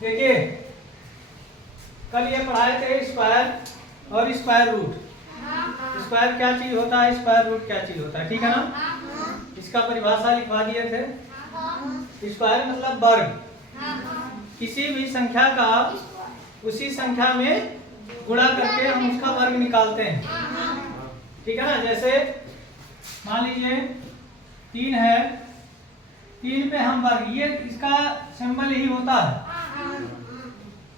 देखिए कल ये पढ़ाए थे स्क्वायर और स्क्वायर रूट। स्क्वायर क्या चीज होता है, स्क्वायर रूट क्या चीज होता है, ठीक है ना। इसका परिभाषा लिखवा दिए थे। स्क्वायर मतलब वर्ग, किसी भी संख्या का उसी संख्या में गुणा करके हम उसका वर्ग निकालते हैं, ठीक है ना। जैसे मान लीजिए 3 है, 3 पे हम वर्ग, ये इसका सिंबल यही होता है।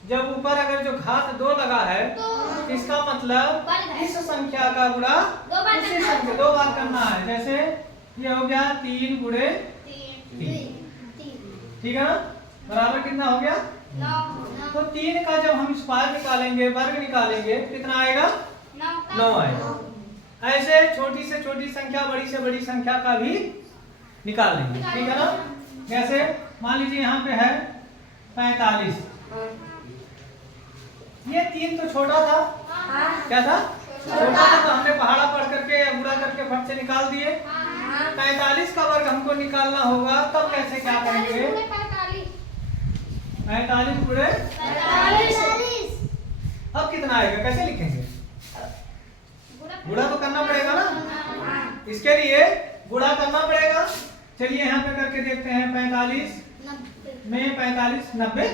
जब ऊपर अगर जो घात 2 लगा है तो इसका मतलब इस संख्या का गुणा उसी संख्या 2 बार करना है। जैसे ये हो गया 3 गुणे 3, ठीक है ना, बराबर कितना हो गया 9। तो 3 का जब हम स्क्वायर निकालेंगे, वर्ग निकालेंगे, कितना आएगा 9 आएगा। ऐसे छोटी से छोटी संख्या, बड़ी से बड़ी संख्या का भी निकाल लेंगे, ठीक है ना। जैसे मान लीजिए यहाँ पे है 45, ये 3 तो छोटा था, क्या था, छोटा था, तो हमने पहाड़ा पढ़ करके या गुणा करके फट से निकाल दिए। 45 का वर्ग हमको निकालना होगा, तब कैसे क्या करेंगे, 45 गुणे 45। अब कितना आएगा, कैसे लिखेंगे, गुणा तो करना पड़ेगा ना, इसके लिए गुणा करना पड़ेगा। चलिए यहाँ पे करके देखते हैं, 45 में 45 90,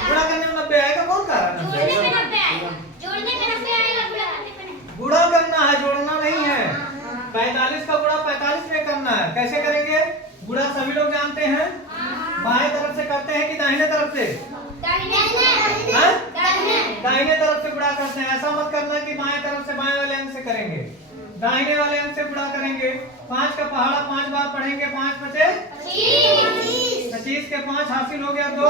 गुणा करने में 90 आएगा, कौन कह रहा है, गुणा करना है, जोड़ना नहीं है। 45 का गुणा 45 में करना है। कैसे करेंगे, गुणा सभी लोग जानते हैं, बाएं तरफ से करते हैं कि दाहिने तरफ से, दाहिने तरफ से गुणा करते हैं। ऐसा मत करना कि बाएं तरफ से बाएं वाले अंक से करेंगे, दाहिने वाले अंक से गुणा करेंगे। 5 का पहाड़ा 5 बार पढ़ेंगे, 5 बचे 25 के 5 हासिल हो गया 2,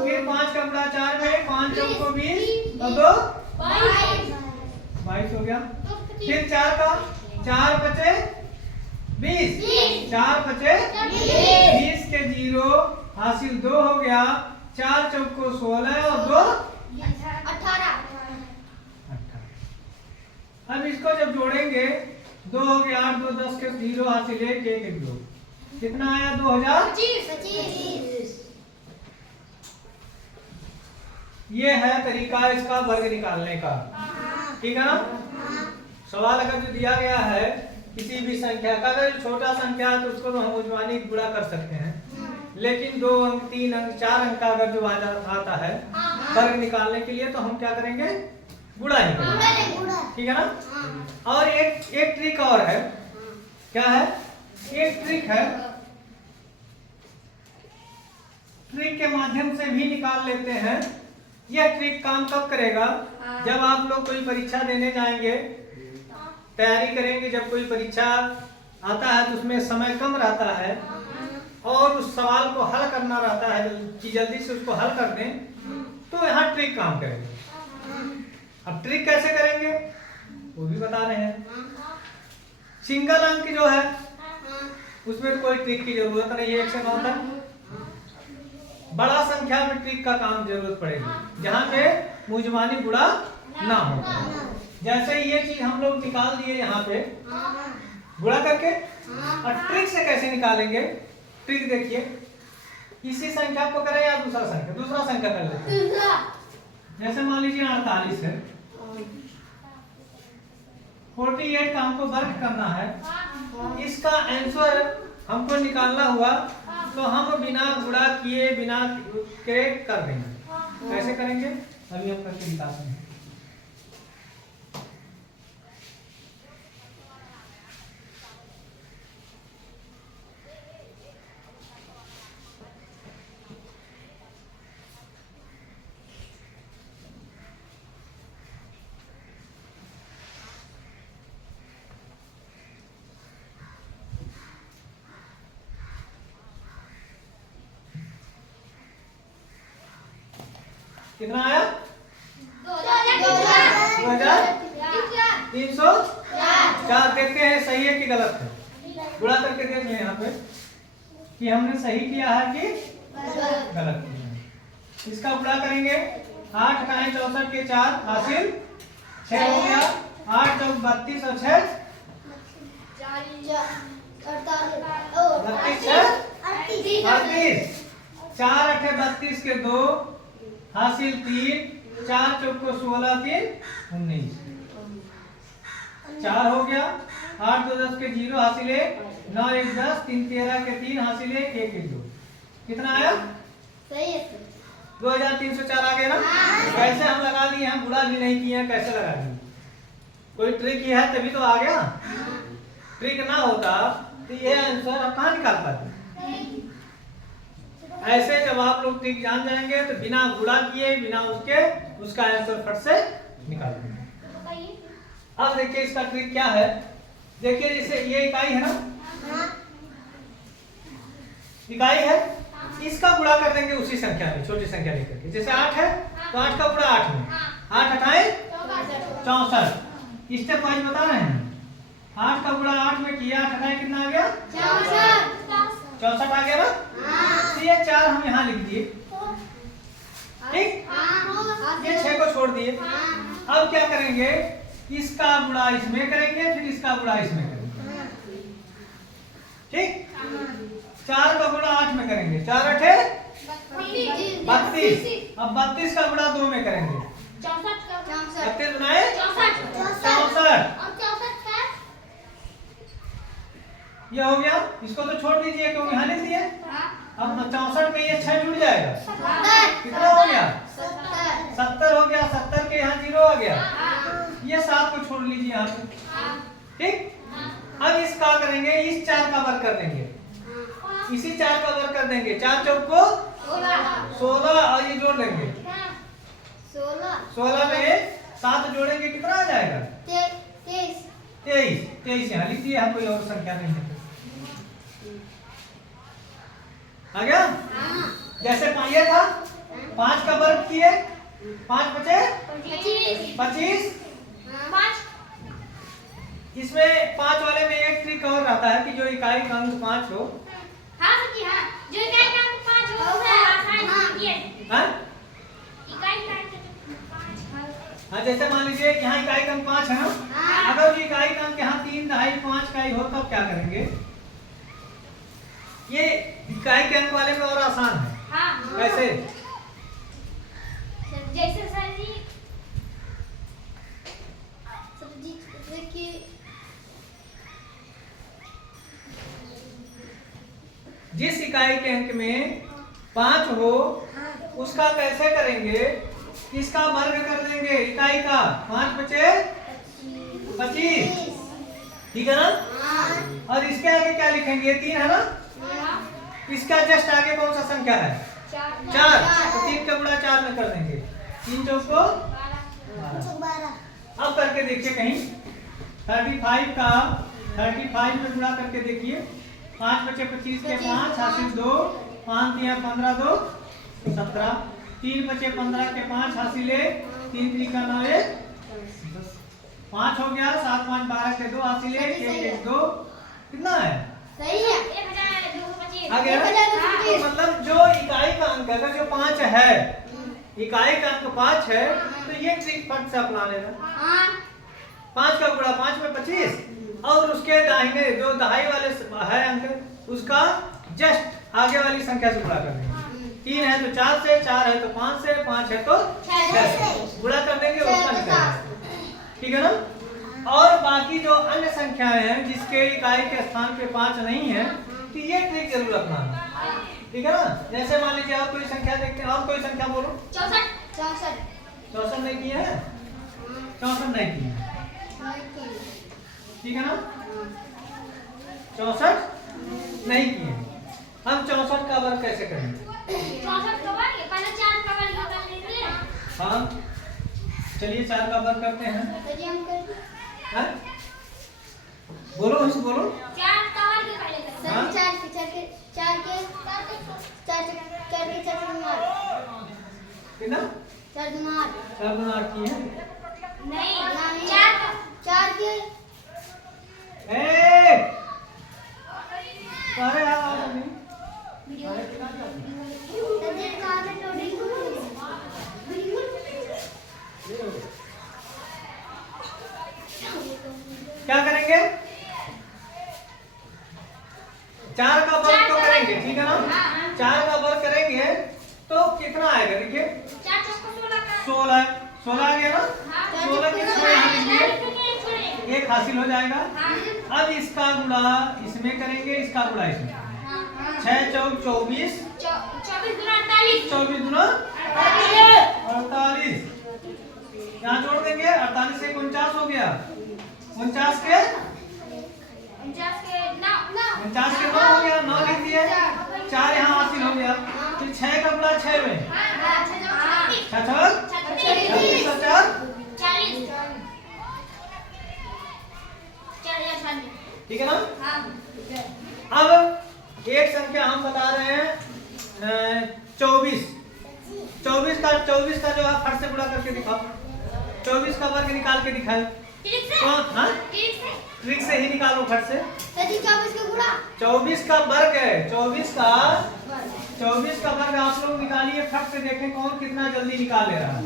फिर 5 का गुणा 4 में, 5 चौको 20 और 2 22 हो गया। फिर 4 का 4 बचे 20, 4 बचे 20 के 0 हासिल 2 हो गया, 4 चौको 16 और 2 18। अब इसको जब जोड़ेंगे 2 हो गया 8, 2 10 के 0 हासिल 1 1 1 2, कितना आया 2025। ये है तरीका इसका वर्ग निकालने का, ठीक है ना। सवाल अगर जो दिया गया है किसी भी संख्या का, अगर छोटा संख्या है तो उसको तो हम उजमानी गुणा कर सकते हैं, लेकिन 2 अंक 3 अंक 4 अंक का अगर जो आता है वर्ग निकालने के लिए, तो हम क्या करेंगे, गुणा ही करेंगे, ठीक है ना। और एक ट्रिक और है, क्या है, एक ट्रिक है, ट्रिक के माध्यम से भी निकाल लेते हैं। यह ट्रिक काम कब करेगा, जब आप लोग कोई परीक्षा देने जाएंगे, तैयारी करेंगे, जब कोई परीक्षा आता है तो उसमें समय कम रहता है और उस सवाल को हल करना रहता है कि जल्दी से उसको हल कर दें, तो यहाँ ट्रिक काम करेगा। अब ट्रिक कैसे करेंगे वो भी बता रहे हैं। सिंगल अंक जो है उसमें तो कोई ट्रिक की जरूरत नहीं है, 1 से 9 तक। बड़ा संख्या में ट्रिक का काम जरूरत पड़ेगी, जहाँ पे मुजमानी गुणा ना हो। जैसे ये चीज हम लोग निकाल दिए यहाँ पे गुणा करके, और ट्रिक से कैसे निकालेंगे, ट्रिक देखिए, इसी संख्या को करें या दूसरा संख्या कर लेते हैं। जैसे मान लीजिए 48 है, 48 का हमको वर्ग करना है, इसका आंसर हमको निकालना हुआ तो हम बिना गुणा किए बिना के कर देंगे। कैसे करेंगे अभी हम करके दिखाते हैं। कितना आया 2304। देखते हैं सही है कि गलत है, गुणा करके देख लें यहाँ पे कि हमने सही किया है कि गलत किया है। इसका गुणा करेंगे, 8 का है 64 के 4 हासिल 6 हो गया, 8 चौक 32 और 6 38। 4 8 32 के 2 हासिल 3, 4 चौक को 16 3 19, 4 हो गया। 8 2 10 के 0 हासिल 1, 9 1 10, 3 13 के 3 हासिल 1 1 1 2। कितना आया? सही है 2304 आ गया ना। कैसे हम लगा दिए हैं, बुरा भी नहीं किए हैं, कैसे लगा दिए? कोई ट्रिक ही है तभी तो आ गया। ट्रिक ना होता तो ये आंसर आप कहाँ निकाल पाते? ऐसे जब आप लोग ट्रिक जान जाएंगे तो बिना गुणा किए बिना उसका आंसर फट से निकाल देंगे। अब देखिए इसका ट्रिक क्या है। देखिए जैसे ये इकाई है ना, इकाई है, इसका गुणा कर देंगे उसी संख्या में, छोटी संख्या लेकर के। जैसे 8 है तो 8 का गुणा 8 में, 8 हटाए 64। स्टेप वाइज बता रहे हैं। 8 का गुणा 8 में किया, 8 हटाए कितना आ गया? 64 आ गया ना। तो ये 4 हम यहाँ लिख दिए, ठीक। ये 6 को छोड़ दिए। अब क्या करेंगे, इसका गुणा इसमें करेंगे, फिर इसका गुणा इसमें करेंगे, ठीक। 4 का गुणा 8 में करेंगे, 4 8 32। अब 32 का गुणा 2 में करेंगे, 32 बनाए 64। ये हो गया। इसको तो छोड़ दीजिए क्योंकि यहाँ लिख दिए। अब 64 में ये 6 जुड़ जाएगा, कितना हो गया? 70 हो गया। 70 के यहाँ 0 आ गया। ये 7 को छोड़ लीजिए यहाँ पे, ठीक। अब इसका करेंगे, इस 4 का वर्ग कर देंगे, इसी 4 का वर्ग कर देंगे। 4 चौक को 16 और ये जोड़ लेंगे 16 में 7 जोड़ेंगे, कितना आ जाएगा? 23 यहाँ लिख दिए, हम कोई और संख्या नहीं है। आ गया? जैसे ये था 5 का वर्ग किए, 5 बचे 25। इसमें 5 वाले में एक ट्रिक और रहता है कि जो इकाई का अंक 5 हो, जो इकाई का अंक 5 हो वो आसान है। हाँ? इकाई का अंक 5। हाँ, जैसे मान लीजिए यहाँ इकाई का अंक 5 है ना। अगर जो इकाई का अंक यहाँ 3 2.5 5 का ही हो तब क्या करेंगे? ये इकाई के अंक वाले में और आसान है। कैसे? जैसे सर जी जिस इकाई के अंक में 5 हो उसका कैसे करेंगे? इसका वर्ग कर देंगे इकाई का, 5 बचे 25, ठीक है ना। और इसके आगे क्या लिखेंगे? 3 है ना। इसका जस्ट आगे कौन सा संख्या है? 4। तो 3 का गुणा 4 में कर देंगे, 3 चौक को 12। अब करके देखिए कहीं 35 में गुणा करके देखिए। 5 बचे 25 के 5 हासिल 2, 5 दिया 15 2 17। 3 बचे 15 के 5 हासिल 1, 3 3 का 9 1 10। 5 हो गया। 7 5 12 के 2 हासिल 1 1 1 2। कितना है? सही है 1225 आ गया। तो मतलब जो इकाई का अंक अगर जो 5 है, इकाई का अंक 5 है तो ये ट्रिक फट से अपना लेना। 5 का गुणा 5 में 25 और उसके दाहिने जो दहाई वाले है अंक उसका जस्ट आगे वाली संख्या से गुणा कर देंगे। 3 है तो 4 से, 4 है तो 5 से, 5 है तो 6 से गुणा कर देंगे, उसका निकालेंगे, ठीक है ना। और बाकी जो अन्य संख्याएं हैं जिसके इकाई के स्थान पे 5 नहीं है तो ये ट्रिक जरूर अपनाना, ठीक है ना। जैसे मान लीजिए और कोई संख्या देखते हैं, और कोई संख्या बोलो। 64 नहीं किया है, 64 नहीं किया है, ठीक है ना। 64 नहीं किए। हम 64 का वर्ग कैसे करेंगे? 64 का वर्ग पहले 4 का वर्ग कर लेंगे। हाँ चलिए 4 का वर्ग करते हैं। हाँ? बोलो उसको बोलो। 4 का वर्ग पहले करेंगे। हाँ? 4 के 4 कितना? 4 गुना 8। 4 गुना 8 की है? नहीं 4 के अरे यार क्या करेंगे? 4 का वर्ग तो करेंगे, ठीक है ना। 4 का वर्ग करेंगे तो कितना आएगा? देखिए 4 चौको 16 का 16 16 आ गया ना? हाँ 16 के 6 यहाँ लिखिए, 1 हासिल हो जाएगा। हाँ अब इसका गुणा इसमें करेंगे, इसका गुणा इसमें। 6 चौक 24, 24 गुना 48 24 गुना 48, यहाँ जोड़ देंगे। 48 से 49 हो गया, 49 के 49 के 9 49 के 9 हो गया, 9 लिख दिए, 4 यहाँ हासिल हो गया। फिर 6 का गुणा 6 में, 6 छक 36 और 4 40 ठीक है ना? हाँ अब एक संख्या हम बता रहे हैं 24 का जो आप फट से गुणा करके दिखाओ। 24 का वर्ग निकाल के दिखाओ। ठीक से कौन? हाँ ठीक से ट्रिक से ही निकालो फट से। 24 का गुणा 24 का वर्ग है, 24 का वर्ग आप लोग निकालिए फट से, देखें कौन कितना जल्दी निकाल ले रहा है।